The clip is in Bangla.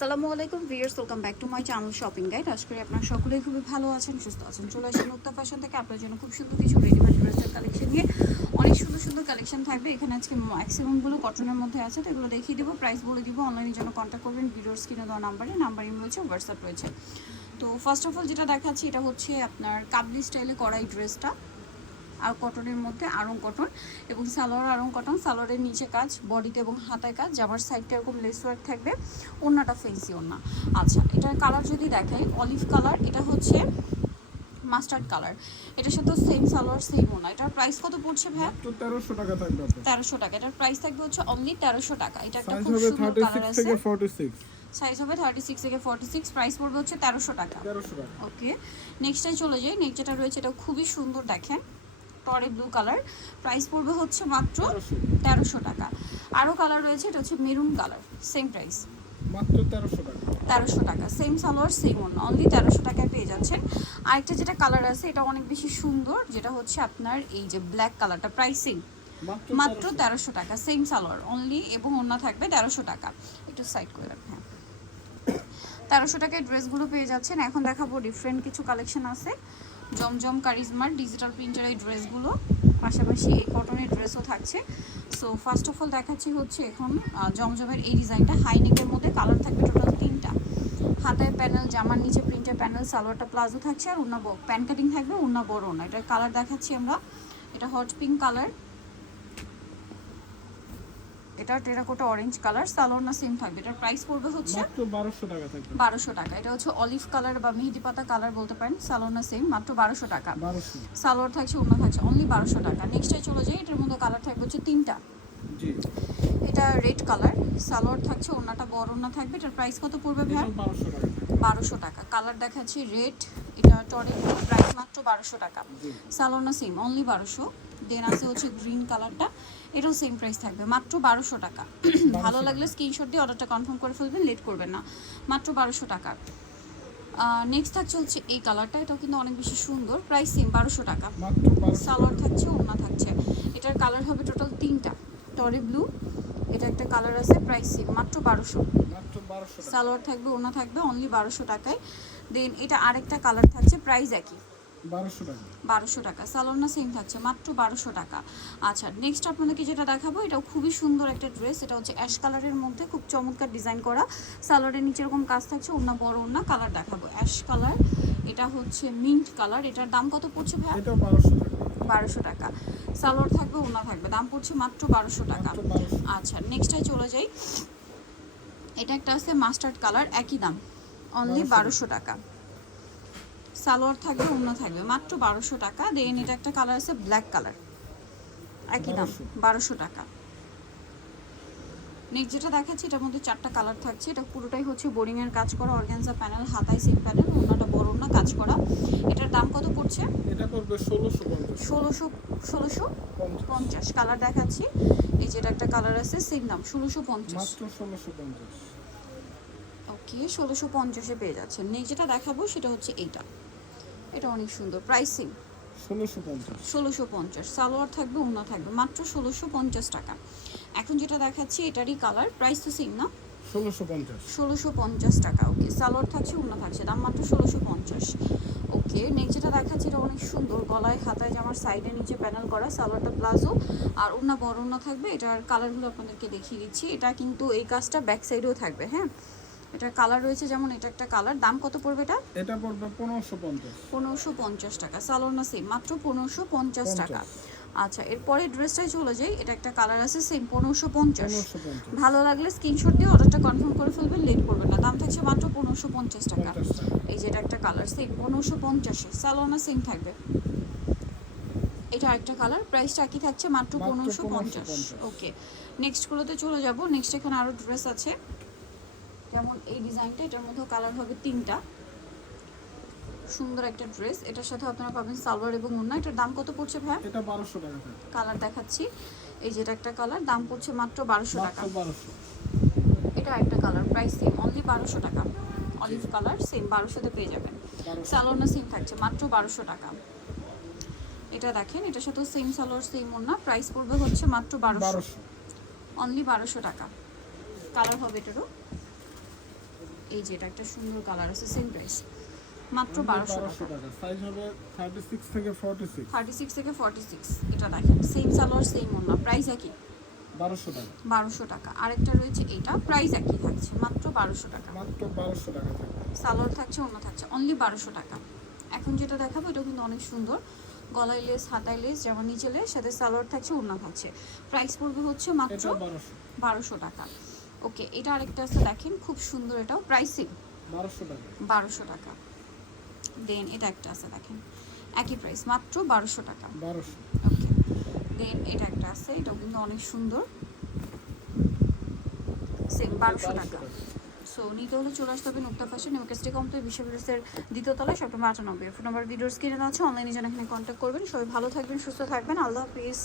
আসসালামু আলাইকুম viewers welcome back to my channel shopping guide. আশা করি আপনারা সকলেই খুবই ভালো আছেন, সুস্থ আছেন। চলে আসেন মুক্তা ফ্যাশন থেকে। আপনার জন্য খুব সুন্দর কিছু রেডিমেড ড্রেসের কালেকশন নিয়ে। অনেক সুন্দর সুন্দর কালেকশন থাকবে। এখানে আজকে ম্যাক্সিমামগুলো কটনের মধ্যে আছে, তো এগুলো দেখিয়ে দেবো। প্রাইস বলে দিব অনলাইনের জন্য কন্ট্যাক্ট করবেন। ভিডিওর স্ক্রিনে দেওয়া নাম্বারে নাম্বারিং রয়েছে হোয়াটসঅ্যাপ রয়েছে। তো ফার্স্ট অফ অল যেটা দেখাচ্ছি, এটা হচ্ছে আপনার কাবলি স্টাইলে করা এই ড্রেসটা আর কটনের মধ্যে আরং কটন এবং সালোয়ার আরং কটন। সালোয়ারের নিচে কাজ বডিতে এবং হাতায় কাজ। জামার সাইডটা এরকম লেস ওয়ার্ক থাকবে ওড়নাটা ফেন্সি ওড়না। আচ্ছা এটার কালার যদি দেখাই অলিভ কালার এটা হচ্ছে মাস্টার্ড কালার এটার সাথে সেম সালোয়ার সেম ওড়না। এটার প্রাইস কত পড়ছে ভাই তেরোশো টাকা থাকবে তেরোশো টাকা। এটার প্রাইস থাকবে হচ্ছে অনলি তেরোশো টাকা। এটা একটা খুব সুন্দর কালার আছে। সাইজ হবে থার্টি সিক্স থেকে ফর্টি সিক্স প্রাইস পড়বে হচ্ছে তেরোশো টাকা। তেরোশো টাকা। ওকে নেক্সটটাই চলে যাই। নেক্সট যেটা রয়েছে এটা খুবই সুন্দর দেখেন। টরে ব্লু কালার প্রাইস পড়বে হচ্ছে মাত্র তেরোশো। টাকা। আরও কালার রয়েছে এটা হচ্ছে মেরুন কালার সেম প্রাইস মাত্র তেরোশো টাকা। তেরোশো টাকা সেম সালোয়ার সেম অন্য অনলি তেরোশো টাকায় পেয়ে যাচ্ছেন। আরেকটা যেটা কালার আছে এটা অনেক বেশি সুন্দর যেটা হচ্ছে আপনার এই যে ব্ল্যাক কালারটা প্রাইসিং মাত্র তেরোশো। টাকা সেম সালোয়ার অনলি এবং অন্য থাকবে তেরোশো টাকা। একটু সাইড করে রাখবেন। তেরোশো টাকায় ড্রেসগুলো পেয়ে যাচ্ছেন। এখন দেখাবো ডিফারেন্ট কিছু কালেকশন আছে। জমজম কারিজমার ডিজিটাল প্রিন্টার এই ড্রেসগুলো, পাশাপাশি এই কটনের ড্রেসও থাকছে। সো ফার্স্ট অফ অল দেখাচ্ছি হচ্ছে এখন জমজমের এই ডিজাইনটা। হাইনেকের মধ্যে কালার থাকবে টোটাল তিনটা। হাতের প্যানেল জামার নিচে প্রিন্টের প্যানেল সালোয়ারটা প্লাজো থাকছে। আর উন্না প্যান কাটিং থাকবে উন্না বড় না। এটার কালার দেখাচ্ছি আমরা। এটা হট পিঙ্ক কালার এটা টেরাকোটা অরেঞ্জ কালার সালোয়ার না সেম থাকবে। এটার প্রাইস পড়বে হচ্ছে বারোশো টাকা থাকবে। বারোশো টাকা। এটা হচ্ছে অলিভ কালার বা মেহেদি পাতা কালার বলতে পারেন সালোয়ার না সেম মাত্র বারোশো টাকা। সালোয়ার থাকছে অন্য থাকছে অনলি বারোশো টাকা। নেক্সটে চলে যাই এটার মধ্যে কালার থাকবে হচ্ছে তিনটা। জি। এটা রেড কালার সালোয়ার থাকছে ওনাটা বড় ওনা থাকবে। এটার প্রাইস কত পড়বে ভাই? বারোশো টাকা কালার দেখাচ্ছি রেড এটা টরে প্রাইস মাত্র বারোশো টাকা। জি। সালোয়ার না সেম অনলি বারোশো। দেন আছে হচ্ছে গ্রিন কালারটা এটাও সেম প্রাইস থাকবে। মাত্র বারোশো টাকা। ভালো লাগলে স্ক্রিনশট দিয়ে অর্ডারটা কনফার্ম করে ফেলবেন লেট করবেন না। মাত্র বারোশো টাকা। নেক্সট থাকছে হচ্ছে এই কালারটা এটাও কিন্তু অনেক বেশি সুন্দর। প্রাইস সেম বারোশো টাকা। সালোয়ার থাকছে ওড়না থাকছে। এটার কালার হবে টোটাল তিনটা। টরে ব্লু এটা একটা কালার আছে প্রাইস সেম মাত্র বারোশো। সালোয়ার থাকবে ওড়না থাকবে অনলি বারোশো টাকায়। দেন এটা আরেকটা কালার থাকছে প্রাইস একই। বারোশো টাকা। সালোনা সেম থাকছে মাত্র বারোশো টাকা। আচ্ছা নেক্সট আপনাদেরকে যেটা দেখাবো এটাও খুবই সুন্দর একটা ড্রেস এটা হচ্ছে অ্যাশ কালারের মধ্যে খুব চমৎকার ডিজাইন করা। সালোয়ারের নিচে এরকম কাজ থাকছে অন্য বড় অন্য কালার দেখাবো। অ্যাশ কালার এটা হচ্ছে মিন্ট কালার এটার দাম কত পড়ছে ভাই বারোশো টাকা। বারোশো টাকা। সালোয়ার থাকবে অন্য থাকবে দাম পড়ছে মাত্র বারোশো টাকা। আচ্ছা নেক্সটটায় চলে যাই। এটা একটা আছে মাস্টার্ড কালার একই দাম। অনলি বারোশো টাকা। সালোয়ার থাকবে অন্য থাকবে। মাত্র বারোশো টাকা। দেন এটা একটা কালার আছে ব্ল্যাক কালার একই দাম বারোশো। টাকা। নেক্সট যেটা দেখাচ্ছি এটার মধ্যে চারটা কালার থাকছে। এটা পুরোটাই হচ্ছে বোরিং এর কাজ করা অর্গানজা প্যানেল হাতায় সিম প্যানেল অন্যটা বড় না কাজ করা। এটার দাম কত পড়ছে? এটা পড়বে ষোলোশো ষোলোশো ষোলোশো পঞ্চাশ। কালার দেখাচ্ছি। এই যেটা একটা কালার আছে সেম দাম ষোলোশো পঞ্চাশ। মাত্র ষোলোশো পঞ্চাশ। ওকে ষোলোশো পঞ্চাশে পেয়ে যাচ্ছেন। নেক্সট যেটা দেখাবো সেটা হচ্ছে এইটা। এটা অনেক সুন্দর প্রাইসিং ষোলোশো পঞ্চাশ। সালোয়ার থাকবে ওনা থাকবে মাত্র ষোলোশো পঞ্চাশ টাকা। এখন যেটা দেখাচ্ছি এটারই কালার প্রাইস তো সেম না? ষোলোশো পঞ্চাশ। ষোলোশো পঞ্চাশ টাকা ওকে সালোয়ার থাকছে ওনা থাকছে দাম মাত্র ষোলোশো পঞ্চাশ। ওকে নেক্সট যেটা দেখাচ্ছি এটা অনেক সুন্দর গলায় হাতায় জামার সাইডে নিচে প্যানেল করা সালোয়ারটা প্লাজো। আর ওনা বড় ওনা থাকবে এটার কালারগুলো আপনাদেরকে দেখিয়ে দিচ্ছি। এটা কিন্তু এই কাজটা ব্যাক সাইডেও থাকবে হ্যাঁ? এটার কালার রয়েছে যেমন এটা একটা কালার দাম কত পড়বে এটা? এটা পড়বে পনেরোশো পঞ্চাশ। পনেরোশো পঞ্চাশ টাকা। সালোনা সেম মাত্র পনেরোশো পঞ্চাশ টাকা। আচ্ছা এরপরে ড্রেসটাই চলে যাই এটা একটা কালার আছে সেম পনেরোশো পঞ্চাশ। ভালো লাগলে স্ক্রিনশট দিয়ে অর্ডারটা কনফার্ম করে ফেলবেন লেট করবেন না। দাম থাকছে মাত্র পনেরোশো পঞ্চাশ টাকা। এই যে এটা একটা কালার সেম পনেরোশো পঞ্চাশে। সালোনা সেম থাকবে? এটা একটা কালার প্রাইসটা একই থাকছে মাত্র পনেরোশো পঞ্চাশ। 1550 ওকে নেক্সটগুলোতে চলে যাব। নেক্সট এখানে আরও ড্রেস আছে। যেমন এই ডিজাইনটা এটার মধ্যেও কালার হবে তিনটা। সুন্দর একটা ড্রেস। এটার সাথে আপনারা পাবেন সালোয়ার এবং ওড়না। এটার দাম কত পড়ছে ভাই এটা বারোশো টাকা থাকবে কালার দেখাচ্ছি। এই যেটা একটা কালার দাম পড়ছে মাত্র বারোশো টাকা। মাত্র বারোশো। এটা একটা কালার প্রাইস সেম অনলি বারোশো টাকা। অলিভ কালার সেম বারোশোতে পেয়ে যাবেন। বারোশো। সালোয়ারটা সেম থাকছে মাত্র বারোশো টাকা। এটা দেখেন এটার সাথেও সেম সালোয়ার সেম ওড়না। প্রাইস পড়বে হচ্ছে মাত্র বারোশো। বারোশো। অনলি বারোশো টাকা। কালার হবে এটারও। এই যে এটা একটা সুন্দর কালার আছে সেম প্রাইস মাত্র বারোশো বারোশো টাকা টাকা সাইজ হবে থার্টি সিক্স থেকে ফর্টি সিক্স থার্টি সিক্স থেকে ফর্টি সিক্স এটা দেখেন সেম সালোয়ার সেম ওনা প্রাইস একই। বারোশো টাকা। বারোশো টাকা। আরেকটা রয়েছে এটা প্রাইস একই থাকছে মাত্র বারোশো টাকা। মাত্র বারোশো টাকা থাকবে। সালোয়ার থাকছে অন্য থাকছে অনলি বারোশো টাকা। এখন যেটা দেখাবো এটা কিন্তু অনেক সুন্দর। গলায় লেস হাতায় লেস যেমন নিচে লেস সাথে সালোয়ার থাকছে অন্য থাকছে। প্রাইস পড়বে হচ্ছে মাত্র এটা বারোশো। বারোশো টাকা। ওকে এটা আরেকটা আছে দেখেন খুব সুন্দর এটাও। প্রাইসিং বারোশো টাকা। দেন এটা একটা আছে দেখেন। একই প্রাইস মাত্র বারোশো টাকা। বারোশো। ওকে দেন এটা একটা আছে এটাও কিন্তু অনেক সুন্দর। সেম বারোশো টাকা। সো নিতে হলে চলে আসতে হবে নুক্তা ফ্যাশন এবং কেস্টি কমপ্লেক্স বিশ্ববিদ্যালয়ের দ্বিতীয় তলায় সপ্তম আটানব্বই ফোন নাম্বার ভিডিওস কিনে আছে অনলাইনে যেন এখানে কন্ট্যাক্ট করবেন। সবাই ভালো থাকবেন সুস্থ থাকবেন। আল্লাহ হাফিজ।